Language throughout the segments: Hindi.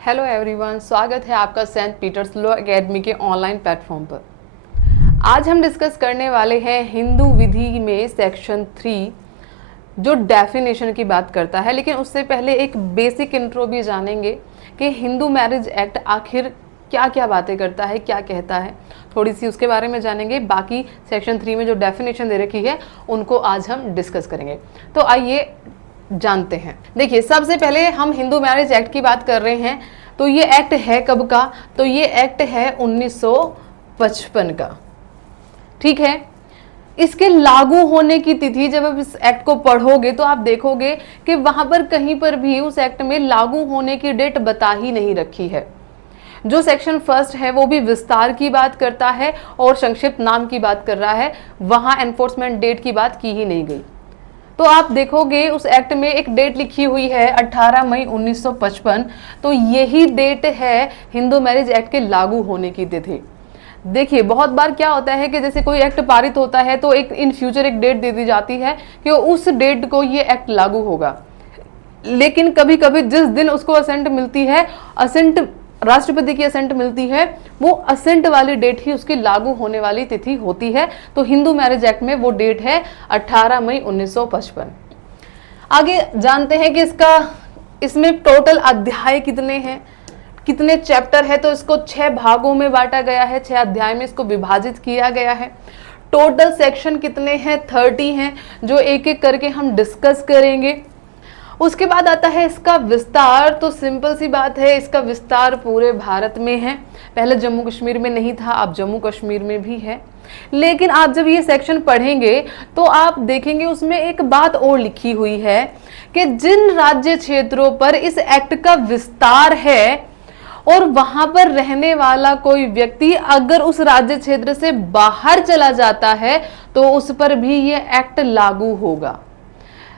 हेलो एवरीवन, स्वागत है आपका सेंट पीटर्स लॉ एकेडमी के ऑनलाइन प्लेटफॉर्म पर। आज हम डिस्कस करने वाले हैं हिंदू विधि में सेक्शन 3 जो डेफिनेशन की बात करता है। लेकिन उससे पहले एक बेसिक इंट्रो भी जानेंगे कि हिंदू मैरिज एक्ट आखिर क्या क्या बातें करता है, क्या कहता है, थोड़ी सी उसके बारे में जानेंगे। बाकी सेक्शन 3 में जो डेफिनेशन दे रखी है उनको आज हम डिस्कस करेंगे। तो आइए जानते हैं। देखिए, सबसे पहले हम हिंदू मैरिज एक्ट की बात कर रहे हैं। तो ये एक्ट है कब का? तो ये एक्ट है 1955 का। ठीक है। इसके लागू होने की तिथि, जब आप इस एक्ट को पढ़ोगे तो आप देखोगे कि वहां पर कहीं पर भी उस एक्ट में लागू होने की डेट बता ही नहीं रखी है। जो सेक्शन फर्स्ट है वो भी विस्तार की बात करता है और संक्षिप्त नाम की बात कर रहा है, वहां एनफोर्समेंट डेट की बात की ही नहीं गई। तो आप देखोगे उस एक्ट में एक डेट लिखी हुई है 18 मई 1955। तो यही डेट है हिंदू मैरिज एक्ट के लागू होने की तिथि। देखिए, बहुत बार क्या होता है कि जैसे कोई एक्ट पारित होता है तो एक इन फ्यूचर एक डेट दे दी जाती है कि उस डेट को ये एक्ट लागू होगा। लेकिन कभी कभी जिस दिन उसको असेंट मिलती है, असेंट राष्ट्रपति की असेंट मिलती है, वो असेंट वाली डेट ही उसकी लागू होने वाली तिथि होती है। तो हिंदू मैरिज एक्ट में वो डेट है 18 मई 1955। आगे जानते हैं कि इसमें टोटल अध्याय कितने हैं, कितने चैप्टर है। तो इसको 6 भागों में बांटा गया है, 6 अध्याय में इसको विभाजित किया गया है। टोटल सेक्शन कितने हैं? 30 हैं, जो एक एक करके हम डिस्कस करेंगे। उसके बाद आता है इसका विस्तार। तो सिंपल सी बात है, इसका विस्तार पूरे भारत में है। पहले जम्मू कश्मीर में नहीं था, अब जम्मू कश्मीर में भी है। लेकिन आप जब ये सेक्शन पढ़ेंगे तो आप देखेंगे उसमें एक बात और लिखी हुई है कि जिन राज्य क्षेत्रों पर इस एक्ट का विस्तार है और वहां पर रहने वाला कोई व्यक्ति अगर उस राज्य क्षेत्र से बाहर चला जाता है तो उस पर भी ये एक्ट लागू होगा।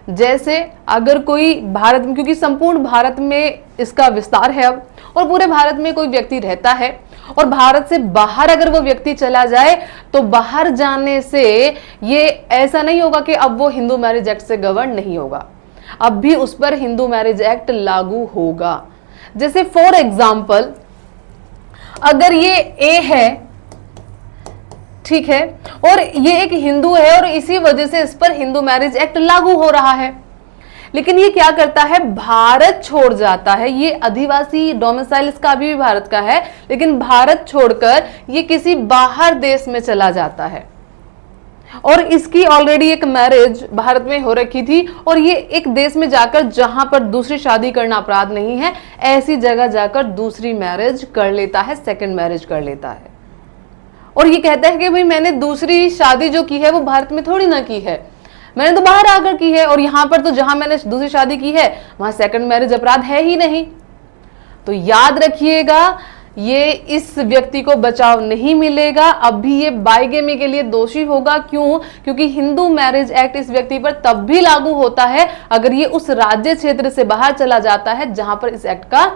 जैसे अगर कोई भारत में, क्योंकि संपूर्ण भारत में इसका विस्तार है अब, और पूरे भारत में कोई व्यक्ति रहता है और भारत से बाहर अगर वो व्यक्ति चला जाए तो बाहर जाने से ये ऐसा नहीं होगा कि अब वो हिंदू मैरिज एक्ट से गवर्न नहीं होगा, अब भी उस पर हिंदू मैरिज एक्ट लागू होगा। जैसे फॉर एग्जाम्पल, अगर ये ए है, ठीक है, और ये एक हिंदू है और इसी वजह से इस पर हिंदू मैरिज एक्ट लागू हो रहा है, लेकिन ये क्या करता है, भारत छोड़ जाता है। ये आदिवासी डोमिसाइल इसका भी भारत का है, लेकिन भारत छोड़कर ये किसी बाहर देश में चला जाता है और इसकी ऑलरेडी एक मैरिज भारत में हो रखी थी और ये एक देश में जाकर, जहां पर दूसरी शादी करना अपराध नहीं है, ऐसी जगह जाकर दूसरी मैरिज कर लेता है, सेकंड मैरिज कर लेता है। और ये कहता है कि भाई मैंने दूसरी शादी जो की है वो भारत में थोड़ी ना की है, मैंने तो बाहर आकर की है, और यहां पर तो जहां मैंने दूसरी शादी की है वहां सेकंड मैरिज अपराध है ही नहीं। तो याद रखिएगा, ये इस व्यक्ति को बचाव नहीं मिलेगा, अब भी ये बाइगेमी के लिए दोषी होगा। क्यों? क्योंकि हिंदू मैरिज एक्ट इस व्यक्ति पर तब भी लागू होता है अगर ये उस राज्य क्षेत्र से बाहर चला जाता है जहां पर इस एक्ट का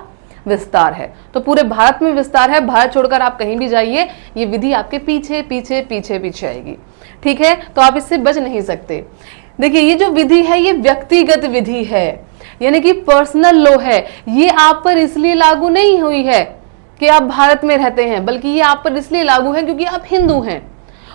विस्तार है। तो पूरे भारत में विस्तार है, भारत छोड़कर आप कहीं भी जाइए ये विधि आपके पीछे पीछे पीछे पीछे आएगी। ठीक है, तो आप इससे बच नहीं सकते। देखिए, ये जो विधि है ये व्यक्तिगत विधि है, यानी कि पर्सनल लॉ है। ये आप पर इसलिए लागू नहीं हुई है कि आप भारत में रहते हैं, बल्कि ये आप पर इसलिए लागू है क्योंकि आप हिंदू हैं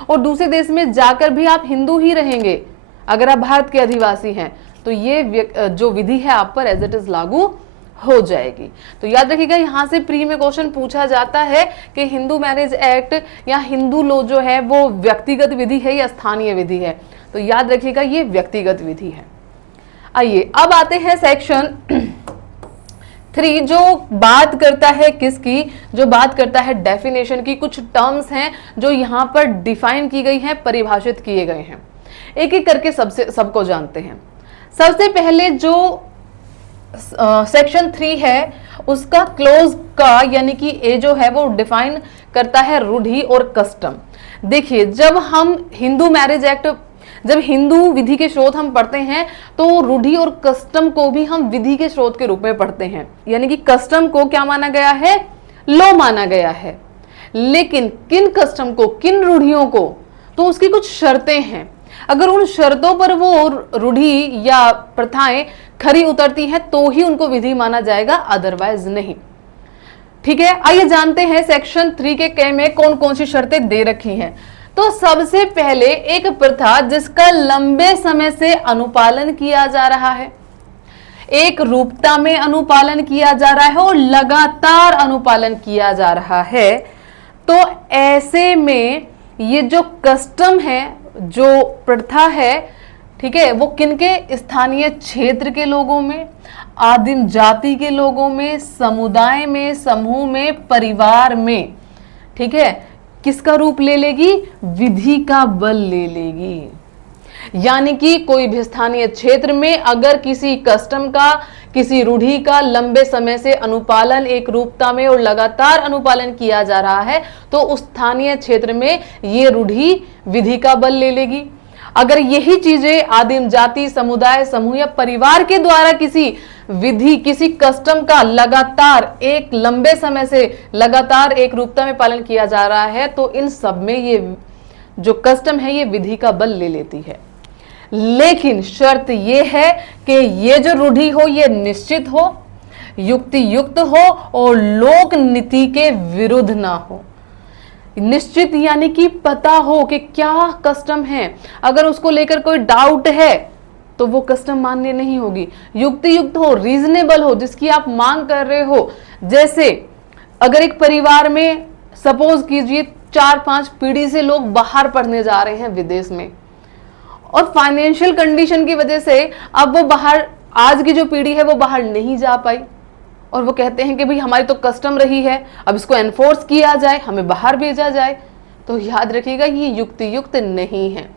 और दूसरे देश में जाकर भी आप हिंदू ही रहेंगे अगर आप भारत के अधिवासी हैं। तो ये जो विधि है आप पर एज इट इज लागू हो जाएगी। तो याद रखिएगा, यहां से प्री में क्वेश्चन पूछा जाता है कि हिंदू मैरिज एक्ट या हिंदू लॉ जो है वो व्यक्तिगत विधि है या स्थानीय विधि है। तो याद रखिएगा ये व्यक्तिगत विधि है। आइए अब आते हैं सेक्शन 3 जो बात करता है किसकी, जो बात करता है डेफिनेशन की। कुछ टर्म्स हैं जो यहां पर डिफाइन की गई हैं, परिभाषित किए गए हैं। एक एक करके सबको जानते हैं। सबसे पहले जो सेक्शन 3 है उसका क्लोज का, यानी कि ए जो है वो डिफाइन करता है रूढ़ी और कस्टम। देखिए, जब हम हिंदू मैरिज एक्ट, जब हिंदू विधि के स्रोत हम पढ़ते हैं तो रूढ़ी और कस्टम को भी हम विधि के स्रोत के रूप में पढ़ते हैं। यानी कि कस्टम को क्या माना गया है, लॉ माना गया है, लेकिन किन कस्टम को, किन रूढ़ियों को, तो उसकी कुछ शर्तें हैं। अगर उन शर्तों पर वो रूढ़ी या प्रथाएं खरी उतरती हैं तो ही उनको विधि माना जाएगा, अदरवाइज नहीं। ठीक है, आइए जानते हैं सेक्शन 3 के क में कौन कौन सी शर्तें दे रखी हैं। तो सबसे पहले एक प्रथा जिसका लंबे समय से अनुपालन किया जा रहा है, एक रूपता में अनुपालन किया जा रहा है और लगातार अनुपालन किया जा रहा है, तो ऐसे में ये जो कस्टम है, जो प्रथा है, ठीक है, वो किनके, स्थानीय क्षेत्र के लोगों में, आदिम जाति के लोगों में, समुदाय में, समूह में, परिवार में, ठीक है, किसका रूप ले लेगी, विधि का बल ले लेगी। यानी कि कोई भी स्थानीय क्षेत्र में अगर किसी कस्टम का, किसी रूढ़ी का लंबे समय से अनुपालन, एक रूपता में और लगातार अनुपालन किया जा रहा है, तो उस स्थानीय क्षेत्र में ये रूढ़ी विधि का बल ले लेगी। अगर यही चीजें आदिम जाति, समुदाय, समूह या परिवार के द्वारा किसी विधि, किसी कस्टम का लगातार एक लंबे समय से लगातार एक रूपता में पालन किया जा रहा है, तो इन सब में ये जो कस्टम है ये विधि का बल ले लेती है। लेकिन शर्त ये है कि ये जो रूढ़ी हो ये निश्चित हो, युक्ति युक्त हो और लोक नीति के विरुद्ध ना हो। निश्चित यानी कि पता हो कि क्या कस्टम है, अगर उसको लेकर कोई डाउट है तो वो कस्टम मान्य नहीं होगी। युक्ति युक्त हो, रीजनेबल हो, जिसकी आप मांग कर रहे हो। जैसे अगर एक परिवार में सपोज कीजिए 4-5 पीढ़ी से लोग बाहर पढ़ने जा रहे हैं विदेश में, और फाइनेंशियल कंडीशन की वजह से अब वो बाहर, आज की जो पीढ़ी है वो बाहर नहीं जा पाई, और वो कहते हैं कि भाई हमारी तो कस्टम रही है, अब इसको एनफोर्स किया जाए, हमें बाहर भेजा जाए, तो याद रखिएगा ये युक्ति युक्त नहीं है।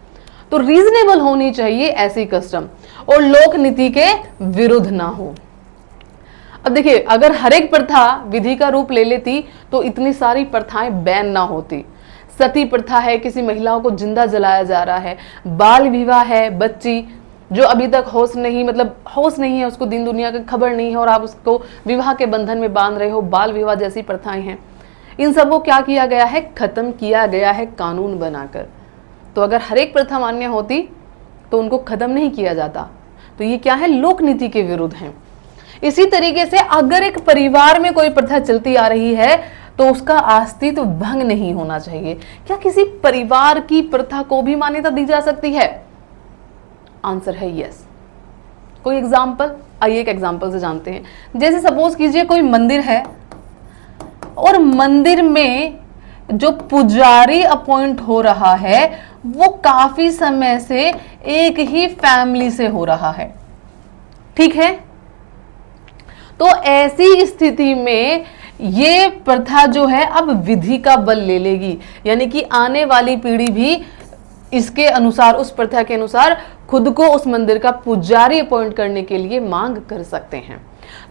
तो रीजनेबल होनी चाहिए ऐसी कस्टम, और लोक नीति के विरुद्ध ना हो। अब देखिए, अगर हर एक प्रथा विधि का रूप ले लेती तो इतनी सारी प्रथाएं बैन ना होती। सती प्रथा है, किसी महिलाओं को जिंदा जलाया जा रहा है, बाल विवाह है, बच्ची जो अभी तक होश नहीं है, उसको दीन दुनिया की खबर नहीं है और आप उसको विवाह के बंधन में बांध रहे हो, बाल विवाह जैसी प्रथाएं हैं। इन सबको क्या किया गया है, खत्म किया गया है कानून बनाकर। तो अगर हर एक प्रथा मान्य होती तो उनको खत्म नहीं किया जाता। तो ये क्या है, लोक नीति के विरुद्ध है। इसी तरीके से अगर एक परिवार में कोई प्रथा चलती आ रही है तो उसका अस्तित्व भंग नहीं होना चाहिए। क्या किसी परिवार की प्रथा को भी मान्यता दी जा सकती है? आंसर है यस। कोई एग्जाम्पल, आइए एक एग्जाम्पल से जानते हैं। जैसे सपोज कीजिए कोई मंदिर है और मंदिर में जो पुजारी अपॉइंट हो रहा है वो काफी समय से एक ही फैमिली से हो रहा है, ठीक है। तो ऐसी स्थिति में ये प्रथा जो है अब विधि का बल ले लेगी, यानी कि आने वाली पीढ़ी भी इसके अनुसार, उस प्रथा के अनुसार खुद को उस मंदिर का पुजारी अपॉइंट करने के लिए मांग कर सकते हैं।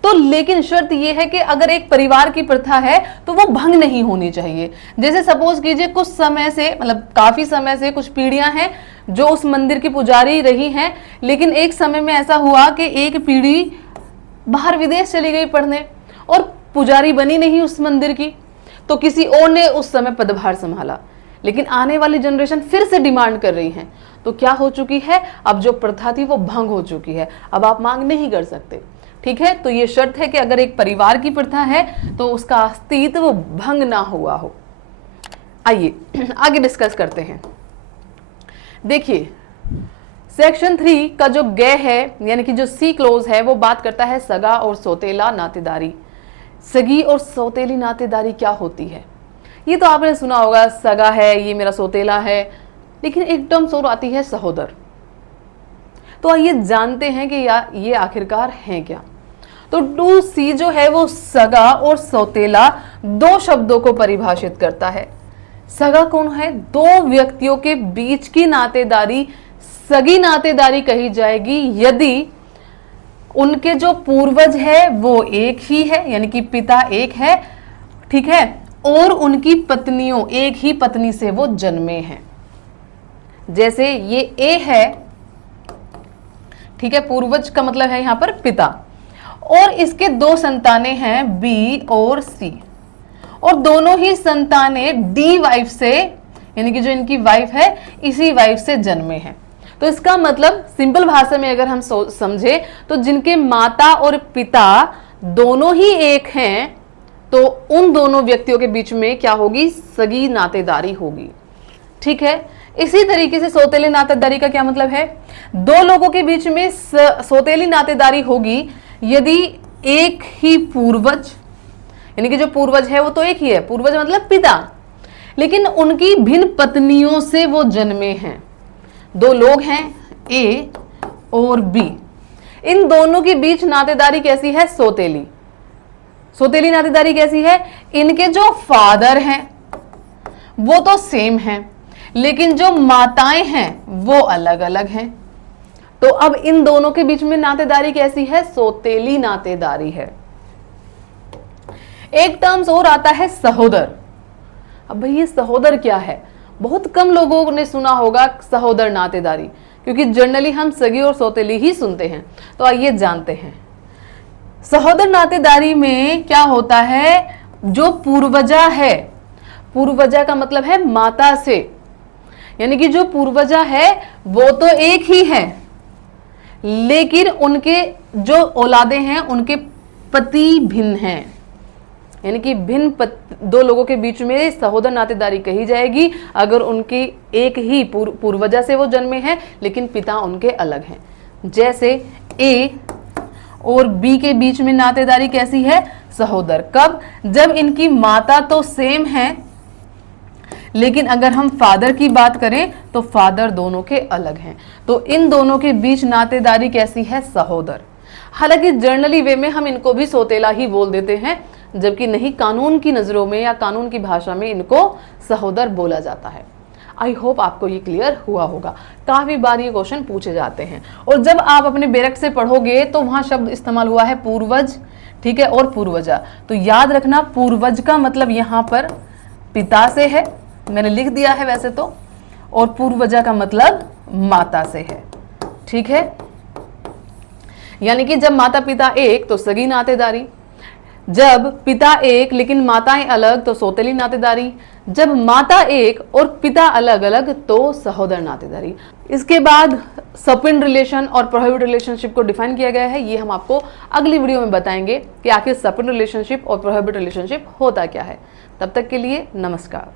तो लेकिन शर्त यह है कि अगर एक परिवार की प्रथा है तो वो भंग नहीं होनी चाहिए। जैसे सपोज कीजिए कुछ समय से, मतलब काफी समय से, कुछ पीढ़ियां हैं जो उस मंदिर की पुजारी रही हैं, लेकिन एक समय में ऐसा हुआ कि एक पीढ़ी बाहर विदेश चली गई पढ़ने और पुजारी बनी नहीं उस मंदिर की, तो किसी और ने उस समय पदभार संभाला। लेकिन आने वाली जनरेशन फिर से डिमांड कर रही है, तो क्या हो चुकी है, अब जो प्रथा थी वो भंग हो चुकी है, अब आप मांग नहीं कर सकते, ठीक है। तो ये शर्त है कि अगर एक परिवार की प्रथा है तो उसका अस्तित्व भंग ना हुआ हो। आइए आगे डिस्कस करते हैं। देखिए सेक्शन 3 का जो ग है, यानी कि जो सी क्लोज है, वो बात करता है सगा और सौतेला नातेदारी। सगी और सौतेली नातेदारी क्या होती है, ये तो आपने सुना होगा, सगा है, ये मेरा सौतेला है, लेकिन एक टर्म और आती है सहोदर। तो आइए जानते हैं कि ये आखिरकार है क्या। तो 2C जो है वो सगा और सौतेला दो शब्दों को परिभाषित करता है। सगा कौन है, दो व्यक्तियों के बीच की नातेदारी सगी नातेदारी कही जाएगी यदि उनके जो पूर्वज है वो एक ही है, यानी कि पिता एक है, ठीक है, और उनकी पत्नियों एक ही पत्नी से वो जन्मे हैं। जैसे ये ए है, ठीक है, पूर्वज का मतलब है यहां पर पिता, और इसके दो संतानें हैं बी और सी, और दोनों ही संतानें डी वाइफ से, यानी कि जो इनकी वाइफ है इसी वाइफ से जन्मे हैं। तो इसका मतलब सिंपल भाषा में अगर हम समझे तो जिनके माता और पिता दोनों ही एक हैं तो उन दोनों व्यक्तियों के बीच में क्या होगी, सगी नातेदारी होगी। ठीक है, इसी तरीके से सौतेली नातेदारी का क्या मतलब है, दो लोगों के बीच में सौतेली नातेदारी होगी यदि एक ही पूर्वज, यानी कि जो पूर्वज है वो तो एक ही है, पूर्वज मतलब पिता, लेकिन उनकी भिन्न पत्नियों से वो जन्मे हैं। दो लोग हैं ए और बी, इन दोनों के बीच नातेदारी कैसी है, सौतेली। सौतेली नातेदारी कैसी है, इनके जो फादर हैं वो तो सेम हैं, लेकिन जो माताएं हैं वो अलग अलग हैं। तो अब इन दोनों के बीच में नातेदारी कैसी है, सौतेली नातेदारी है। एक टर्म्स और आता है सहोदर। अब भाई ये सहोदर क्या है, बहुत कम लोगों ने सुना होगा सहोदर नातेदारी, क्योंकि जनरली हम सगी और सौतेली ही सुनते हैं। तो आइए जानते हैं। सहोदर नातेदारी में क्या होता है, जो पूर्वजा है, पूर्वजा का मतलब है माता से, यानी कि जो पूर्वजा है वो तो एक ही है, लेकिन उनके जो औलादे हैं उनके पति भिन्न हैं, यानी कि भिन्न दो लोगों के बीच में सहोदर नातेदारी कही जाएगी अगर उनकी एक ही पूर्वजा से वो जन्मे हैं लेकिन पिता उनके अलग हैं। जैसे ए और बी के बीच में नातेदारी कैसी है, सहोदर। कब, जब इनकी माता तो सेम है, लेकिन अगर हम फादर की बात करें तो फादर दोनों के अलग हैं, तो इन दोनों के बीच नातेदारी कैसी है, सहोदर। हालांकि जर्नली वे में हम इनको भी सौतेला ही बोल देते हैं, जबकि नहीं, कानून की नजरों में या कानून की भाषा में इनको सहोदर बोला जाता है। आई होप आपको ये क्लियर हुआ होगा। काफी बार ये क्वेश्चन पूछे जाते हैं, और जब आप अपने बैरक से पढ़ोगे तो वहां शब्द इस्तेमाल हुआ है पूर्वज, ठीक है, और पूर्वजा। तो याद रखना, पूर्वज का मतलब यहाँ पर पिता से है, मैंने लिख दिया है वैसे तो, और पूर्वजा का मतलब माता से है। ठीक है, यानी कि जब माता पिता एक तो सगी नातेदारी, जब पिता एक लेकिन माताएं अलग तो सौतेली नातेदारी, जब माता एक और पिता अलग अलग तो सहोदर नातेदारी। इसके बाद सपिन रिलेशन और प्रोहिबिट रिलेशनशिप को डिफाइन किया गया है। ये हम आपको अगली वीडियो में बताएंगे कि आखिर सपिन रिलेशनशिप और प्रोहिबिट रिलेशनशिप होता क्या है। तब तक के लिए नमस्कार।